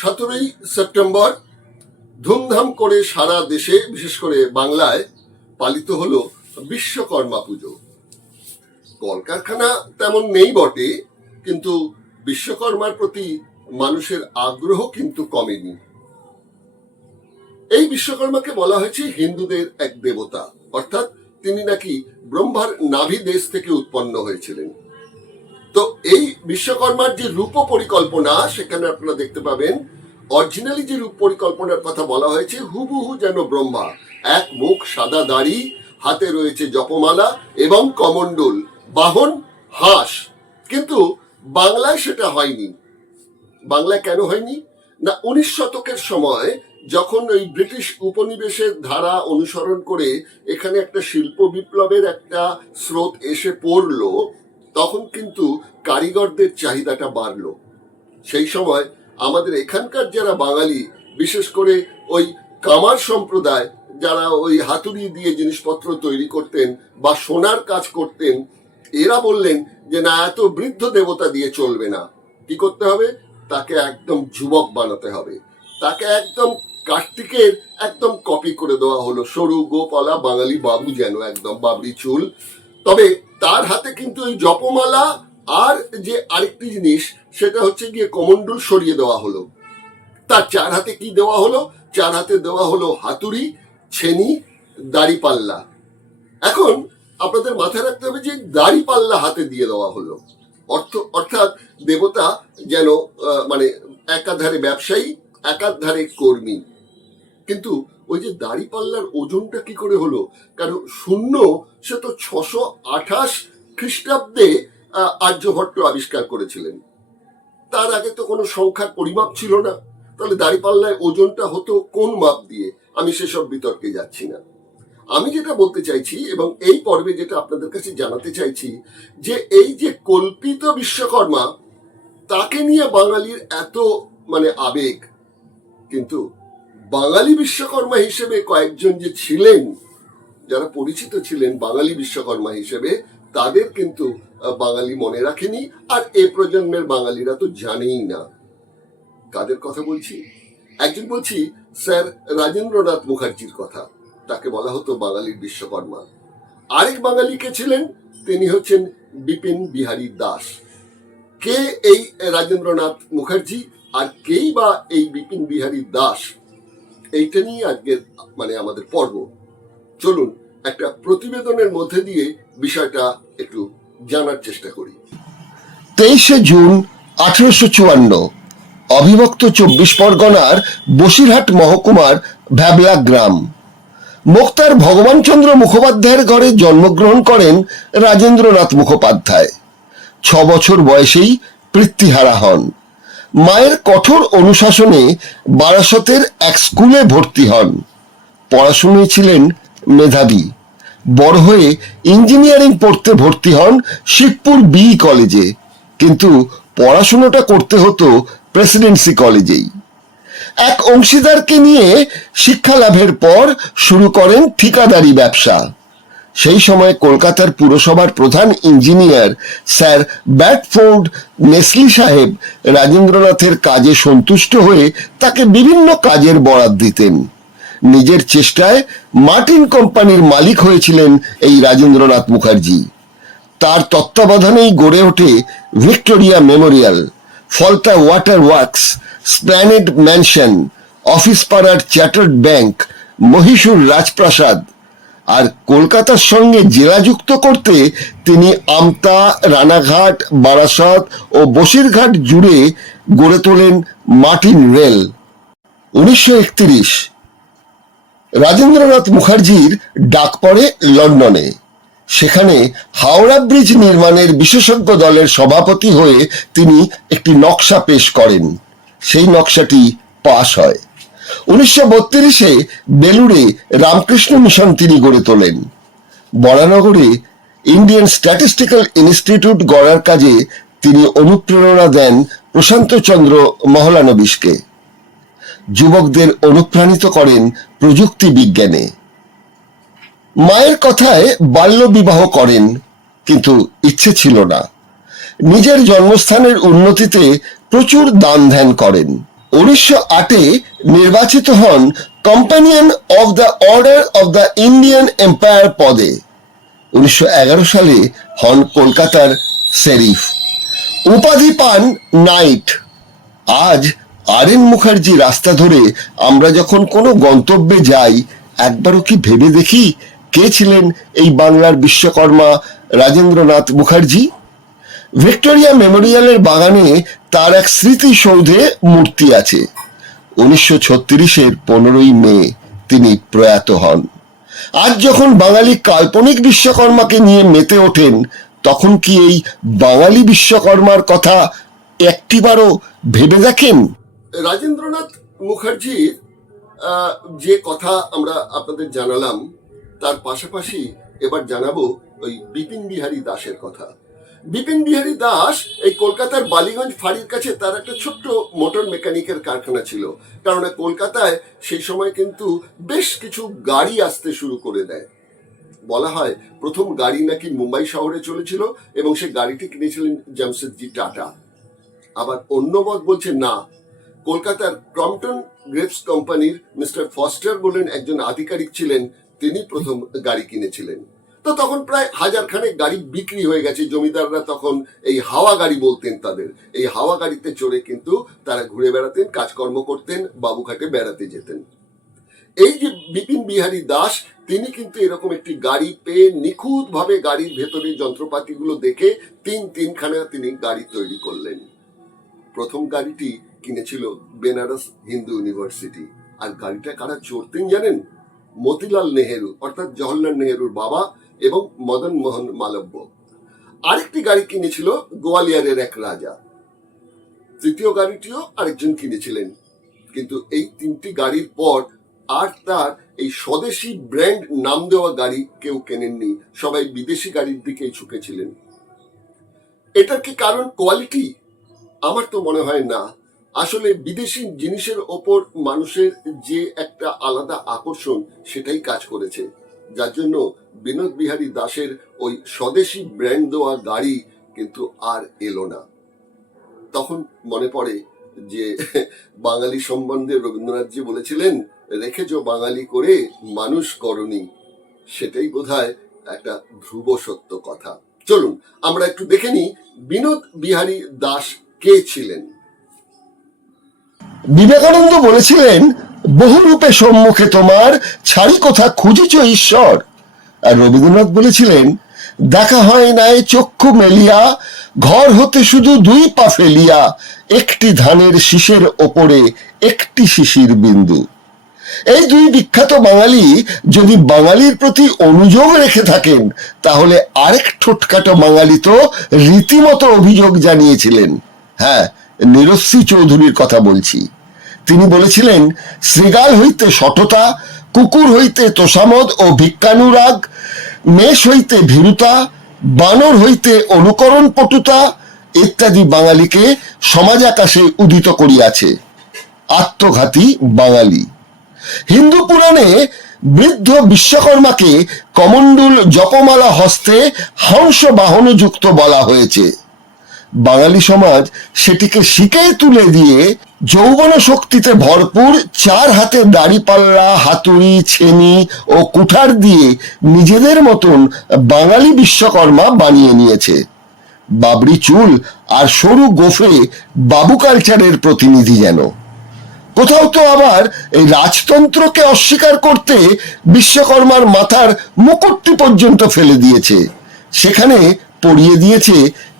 17ই September ধুমধাম করে সারা দেশে, বিশেষ করে বাংলায় পালিত হলো বিশ্বকর্মা পুজো। কলকারখানা তেমন নেই বটে, কিন্তু বিশ্বকর্মার প্রতি মানুষের আগ্রহ কিন্তু কমেনি। এই বিশ্বকর্মাকে বলা হয়েছে হিন্দুদের এক দেবতা, অর্থাৎ তিনি নাকি ব্রহ্মার নাভি দেশ থেকে উৎপন্ন হয়েছিলেন। তো এই বিশ্বকর্মার যে রূপ পরিকল্পনা, সেখানে আপনারা দেখতে পাবেন অরিজিনালি যে রূপ পরিকল্পনার কথা বলা হয়েছে হুবহু যেন ব্রহ্মা, এক মুখ, সাদা দাড়ি, হাতে রয়েছে জপমালা এবং কমণ্ডল, বাহন হাঁস। কিন্তু বাংলায় সেটা হয়নি। বাংলায় কেন হয়নি না, 19 শতকের সময় যখন ওই ব্রিটিশ উপনিবেশের ধারা অনুসরণ করে এখানে একটা শিল্প বিপ্লবের একটা স্রোত এসে পড়লো, তখন কিন্তু কারিগরদের চাহিদাটা বাড়লো। সেই সময় আমাদের এখানকার যারা বাঙালি, বিশেষ করে ওই কামার সম্প্রদায়, যারা ওই হাতুড়ি দিয়ে জিনিসপত্র তৈরি করতেন বা সোনার কাজ করতেন, এরা বললেন যে না, এত বৃদ্ধ দেবতা দিয়ে চলবে না। কি করতে হবে? তাকে একদম যুবক বানাতে হবে। তাকে একদম কার্তিকের একদম কপি করে দেওয়া হলো, সরু গোপালা বাঙালি বাবু, যেন একদম বাবরি চুল। তবে তার হাতে কিন্তু ওই জপমালা আর যে আরেকটি জিনিস, সেটা হচ্ছে গিয়ে কমণ্ডল সরিয়ে দেওয়া হলো। তার চার হাতে কি দেওয়া হলো? চার হাতে দেওয়া হলো হাতুড়ি, ছেনি, দাড়িপাল্লা। এখন আপনাদের মাথায় রাখতে হবে যে দাড়িপাল্লা হাতে দিয়ে দেওয়া হলো, অর্থাৎ দেবতা যেন মানে একাধারে ব্যবসায়ী, একাধারে কর্মী। কিন্তু ওই যে দাড়িপাল্লার ওজনটা কি করে হলো? কারণ শূন্য সে তো 628 খ্রিস্টাব্দে আর্যভট্ট আবিষ্কার করেছিলেন। তার আগে তো কোনো সংখ্যার পরিমাপ ছিল না। তাহলে দাড়িপাল্লায় ওজনটা হতো কোন মাপ দিয়ে? আমি সেসব বিতর্কে যাচ্ছি না। আমি যেটা বলতে চাইছি এবং এই পর্বে যেটা আপনাদের কাছে জানাতে চাইছি, যে এই যে কল্পিত বিশ্বকর্মা, তাকে নিয়ে বাঙালির এত আবেগ, কিন্তু বাঙালি বিশ্বকর্মা হিসেবে কয়েকজন যে ছিলেন, যারা পরিচিত ছিলেন বাঙালি বিশ্বকর্মা হিসেবে, তাদের কিন্তু বাঙালি মনে রাখেনি। আর এ প্রজন্মের বাঙালিরা তো জানেই না। কাদের কথা বলছি? একজন বলছি স্যার রাজেন্দ্রনাথ মুখার্জির কথা। তাকে বলা হতো বাঙালির বিশ্বকর্মা। আরেক বাঙালি কে ছিলেন? তিনি হচ্ছেন বিপিন বিহারী দাস। কে এই রাজেন্দ্রনাথ মুখার্জি আর কেই বা এই বিপিন বিহারী দাস? এইটা নিয়ে আজকের আমাদের পর্ব। চলুন একটা প্রতিবেদনের মধ্যে দিয়ে বিষয়টা একটু জানার চেষ্টা করি। 23শে জুন 1854 অবিভক্ত 24 পরগনার বসিরহাট মহকুমার ভ্যাবলা গ্রাম। মোক্তার ভগবানচন্দ্র মুখোপাধ্যায়ের ঘরে জন্মগ্রহণ করেন রাজেন্দ্রনাথ মুখোপাধ্যায়। 6 বছর বয়সেই পিতৃহারা হন। মায়ের কঠোর অনুশাসনে বারাসতের এক স্কুলে ভর্তি হন। পড়াশুনোয় ছিলেন মেধাবী। বড় হয়ে ইঞ্জিনিয়ারিং পড়তে ভর্তি হন শিবপুর বি কলেজে, কিন্তু পড়াশোনাটা করতে হতো প্রেসিডেন্সি কলেজেই। এক অংশীদারকে নিয়ে শিক্ষা লাভের পর শুরু করেন ঠিকাদারি ব্যবসা। সেই সময় কলকাতার পুরসভার প্রধান ইঞ্জিনিয়ার স্যার ব্যাডফোর্ড নেসলি সাহেব রাজেন্দ্রনাথের কাজে সন্তুষ্ট হয়ে তাকে বিভিন্ন কাজের বরাত দিতেন। নিজের চেষ্টায় মার্টিন কোম্পানির মালিক হয়েছিলেন এই রাজেন্দ্রনাথ মুখার্জি। তার তত্ত্বাবধানেই গড়ে ওঠে Victoria Memorial, Falta water works, Esplanade mansion, office পাড়ার চ্যাটার্ড ব্যাংক, মহীশূর রাজপ্রাসাদ। আর কলকাতার সঙ্গে জেলা যুক্ত করতে তিনি আমতা, রানাঘাট, বারাসত ও বসিরঘাট জুড়ে গড়ে তোলেন মার্টিন রেল। 1931 রাজেন্দ্রনাথ মুখার্জির ডাক পড়ে লন্ডনে। সেখানে হাওড়া ব্রিজ নির্মাণের বিশেষজ্ঞ দলের সভাপতি হয়ে তিনি একটি নকশা পেশ করেন। সেই নকশাটি পাশ হয়। 1932 বেলুড়ে রামকৃষ্ণ মিশন তিনি গড়ে তোলেন। বরানগরে ইন্ডিয়ান স্ট্যাটিস্টিক্যাল ইনস্টিটিউট গড়ার কাজে তিনি অনুপ্রেরণা দেন প্রশান্তচন্দ্র মহলানবিশকে। যুবকদের অনুপ্রাণিত করেন প্রযুক্তি বিজ্ঞানে। মায়ের কথায় বাল্য বিবাহ করেন, কিন্তু ইচ্ছে ছিল না। নিজের জন্মস্থানের উন্নতিতে প্রচুর দান ধ্যান করেন। 1908-এ নির্বাচিত হন companion of the order of the Indian empire পদে। 1911 সালে হন কলকাতার শেরিফ। উপাধি পান নাইট। আজ আর.এন. মুখার্জি রাস্তা ধরে আমরা যখন কোনো গন্তব্যে যাই, একবারও কি ভেবে দেখি কে ছিলেন এই বাংলার বিশ্বকর্মা রাজেন্দ্রনাথ মুখার্জি? ভিক্টোরিয়া মেমোরিয়ালের বাগানে তার এক স্মৃতিসৌধে মূর্তি আছে। 1936-এর 15ই মে তিনি প্রয়াত হন। আজ যখন বাঙালি কাল্পনিক বিশ্বকর্মাকে নিয়ে মেতে ওঠেন, তখন কি এই বাঙালি বিশ্বকর্মার কথা একটিবারও ভেবে দেখেন? রাজেন্দ্রনাথ মুখার্জির যে কথা আমরা আপনাদের জানালাম, তার পাশাপাশি এবার জানাবো ওই বিপিন বিহারী দাসের কথা। বিপিন বিহারী দাস এই কলকাতার বালিগঞ্জ ফাঁড়ির কাছে তার একটা ছোট্ট মোটর মেকানিকের কারখানা ছিল। কারণ কলকাতায় সেই সময় কিন্তু বেশ কিছু গাড়ি আসতে শুরু করে দেয়। বলা হয় প্রথম গাড়ি নাকি মুম্বাই শহরে চলেছিল এবং সে গাড়িটি কিনেছিলেন জামশেদজি টাটা। আবার অন্য মত বলছে না, কলকাতার ক্রম্পটন গ্রেপস কোম্পানির মিস্টার ফস্টার বলেন একজন আধিকারিক ছিলেন, তিনি প্রথম গাড়ি কিনেছিলেন। তো তখন প্রায় 1000 খানেক গাড়ি বিক্রি হয়ে গেছে। জমিদাররা তখন এই হাওয়া গাড়ি বলতেন তাদের। এই হাওয়া গাড়িতে চড়ে কিন্তু তারা ঘুরে বেড়াতেন, কাজকর্ম করতেন, বাবুঘাটে বেড়াতে যেতেন। এই যে বিপিন বিহারী দাস, তিনি কিন্তু এরকম একটি গাড়ি পেয়ে নিখুঁত ভাবে গাড়ির ভেতরে যন্ত্রপাতিগুলো দেখে তিনখানা তিনি গাড়ি তৈরি করলেন। প্রথম গাড়িটি কিনেছিল বেনারস হিন্দু ইউনিভার্সিটি। আর গাড়িটা কারা চড়তেন জানেন? মতিলাল নেহেরু, অর্থাৎ জওহরলাল নেহেরুর বাবা, এবং মদন মোহন মালব্য। আরেকটি গাড়ি কিনেছিল গোয়ালিয়রের এক রাজা। তৃতীয় গাড়িটিও আরেকজন কিনেছিলেন। কিন্তু এই 3টি গাড়ির পর আর তার এই স্বদেশি ব্র্যান্ড নাম দেওয়া গাড়ি কেউ কেনেননি। সবাই বিদেশি গাড়ির দিকেই ঝুঁকেছিলেন। এটার কি কারণ কোয়ালিটি? আমার তো মনে হয় না। আসলে বিদেশি জিনিসের ওপর মানুষের যে একটা আলাদা আকর্ষণ, সেটাই কাজ করেছে, যার জন্য বিনোদ বিহারী দাসের ওই স্বদেশি ব্র্যান্ড দেওয়া গাড়ি কিন্তু আর এলো না। তখন মনে পড়ে যে বাঙালি সম্বন্ধে রবীন্দ্রনাথজি বলেছিলেন, রেখেছ বাঙালি করে মানুষ করনি। সেটাই বোধহয় একটা ধ্রুব সত্য কথা। চলুন আমরা একটু দেখে নিই বিনোদ বিহারী দাস কে ছিলেন। বিবেকানন্দ বলেছিলেন, বহু রূপে সম্মুখে তোমার, ছাড়ি কোথা খুঁজিছ ঈশ্বর। আর রবীন্দ্রনাথ বলেছিলেন, দেখা হয় নাই চক্ষু মেলিয়া, ঘর হতে শুধু 2 পা ফেলিয়া, একটি ধানের শীষের ওপরে একটি শিশির বিন্দু। এই 2 বিখ্যাত বাঙালি যদি বাঙালির প্রতি অনুযোগ রেখে থাকেন, তাহলে আরেক ঠোঁটকাটো বাঙালি তো রীতিমতো অভিযোগ জানিয়েছিলেন। হ্যাঁ, নিরশ্রী চৌধুরীর কথা বলছি। তিনি বলেছিলেন, শৃগাল হইতে সততা, কুকুর হইতে তোষামদ ও ভিক্ষানুরাগ, মেষ হইতে ভীরুতা, বানর হইতে অনুকরণ পটুতা ইত্যাদি বাঙালিকে সমাজ আকাশে উদিত করিয়াছে। আত্মঘাতী বাঙালি। হিন্দু পুরাণে বৃদ্ধ বিশ্বকর্মাকে কমণ্ডুল জপমালা হস্তে হংস বাহনযুক্ত বলা হয়েছে। বাঙালি সমাজ সেটিকে শিকেই তুলে দিয়ে যৌবন শক্তিতে ভরপুর 4 হাতে দাড়িপাল্লা, হাতুড়ি, ছেনি ও কুঠার দিয়ে নিজেদের মতন বাঙালি বিশ্বকর্মা বানিয়ে নিয়েছে। বাবরি চুল আর সরু গোফে বাবু কালচারের প্রতিনিধি যেন। কোথাও তো আবার এই রাজতন্ত্রকে অস্বীকার করতে বিশ্বকর্মার মাথার মুকুটটি পর্যন্ত ফেলে দিয়েছে। সেখানে পরিয়ে দিয়েছে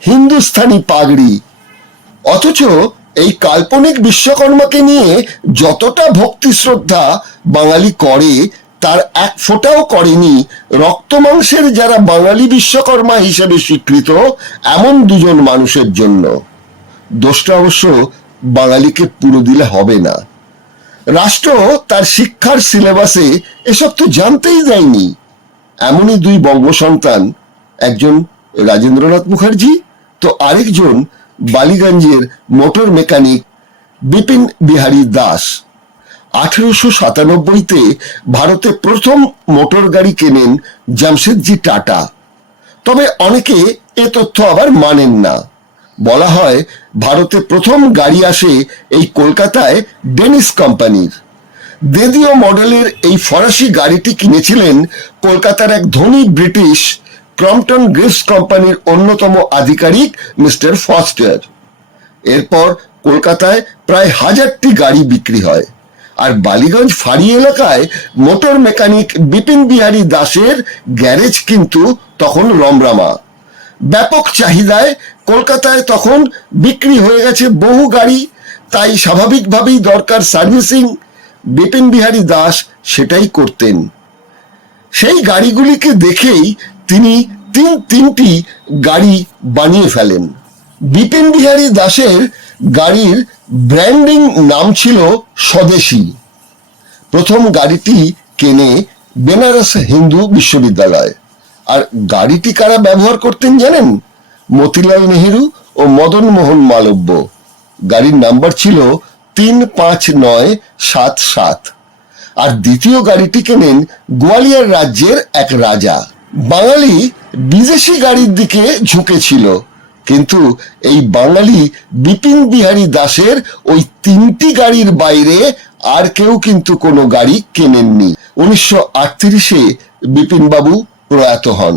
হিন্দুস্তানি পাগড়ি। অথচ এই কাল্পনিক বিশ্বকর্মাকে নিয়ে যতটা ভক্তি শ্রদ্ধা বাঙালি করে, তার এক ফোঁটাও করেনি রক্ত মাংসের যারা বাঙালি বিশ্বকর্মা হিসেবে স্বীকৃত এমন 2জন মানুষের জন্য। দোষটা অবশ্য বাঙালিকে পুরো দিলে হবে না। রাষ্ট্র তার শিক্ষার সিলেবাসে এসব তো জানতেই দেয়নি। এমনই 2 বঙ্গসন্তান, একজন রাজেন্দ্রনাথ মুখার্জি, তো আরেকজন বালিগঞ্জের মোটর মেকানিক বিপিন বিহারী দাস। 1897-তে ভারতে প্রথম মোটর গাড়ি কেনেন জামশেদজি টাটা। তবে অনেকে এ তথ্য আবার মানেন না। বলা হয় ভারতে প্রথম গাড়ি আসে এই কলকাতায় ডেনিস কোম্পানির। দেদীয় মডেলের এই ফরাসি গাড়িটি কিনেছিলেন কলকাতার এক ধনী ব্রিটিশ ক্রম্পটন গ্রিভস কোম্পানির অন্যতম আধিকারিক মিস্টার ফস্টার। এরপর কলকাতায় প্রায় 1000টি গাড়ি বিক্রি হয়, আর বালিগঞ্জ ফাঁড়ি এলাকায় মোটর মেকানিক বিপিন বিহারী দাসের গ্যারেজ কিন্তু তখন রমরমা। ব্যাপক চাহিদায় কলকাতায় তখন বিক্রি হয়ে গেছে বহু গাড়ি, তাই স্বাভাবিকভাবেই দরকার সার্ভিসিং। বিপিন বিহারী দাস সেটাই করতেন। সেই গাড়িগুলিকে দেখেই তিনি তিনটি গাড়ি বানিয়ে ফেলেন। বিপিন বিহারী দাসের গাড়ির ব্র্যান্ডিং নাম ছিল স্বদেশী। প্রথম গাড়িটি কেনে বেনারস হিন্দু বিশ্ববিদ্যালয়। আর গাড়িটি কারা ব্যবহার করতেন জানেন? মতিলাল নেহেরু ও মদন মোহন মালব্য। গাড়ির নাম্বার ছিল 35977। আর দ্বিতীয় গাড়িটি কেনেন গোয়ালিয়র রাজ্যের এক রাজা। বাঙালি বিদেশি গাড়ির দিকে ঝুঁকেছিল, কিন্তু এই বাঙালি বিপিন বিহারী দাসের ওই 3টি গাড়ির বাইরে আর কেউ কিন্তু কোনো গাড়ি কেনেননি। 1938-এ বিপিন বাবু প্রয়াত হন।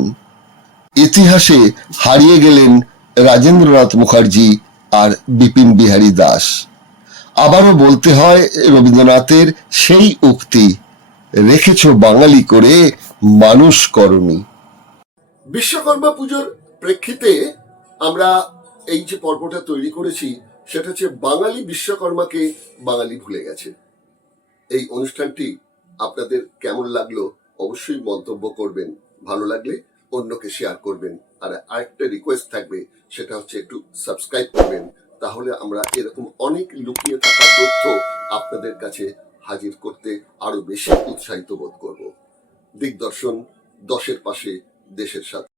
ইতিহাসে হারিয়ে গেলেন রাজেন্দ্রনাথ মুখার্জি আর বিপিন বিহারী দাস। আবারও বলতে হয় রবীন্দ্রনাথের সেই উক্তি, রেখেছ বাঙালি করে মানুষ করনি। বিশ্বকর্মা পুজোর প্রেক্ষিতে আমরা এই যে পর্বটা তৈরি করেছি সেটা হচ্ছে বাঙালি বিশ্বকর্মাকে বাঙালি ভুলে গেছে। এই অনুষ্ঠানটি আপনাদের কেমন লাগলো অবশ্যই মন্তব্য করবেন, ভালো লাগলে অন্যকে শেয়ার করবেন। আর আরেকটা রিকোয়েস্ট থাকবে, সেটা হচ্ছে একটু সাবস্ক্রাইব করবেন, তাহলে আমরা এরকম অনেক লুকিয়ে থাকা তথ্য আপনাদের কাছে হাজির করতে আরো বেশি উৎসাহিত বোধ করব। দিগদর্শন, 10-এর পাশে, দেশের সাথে।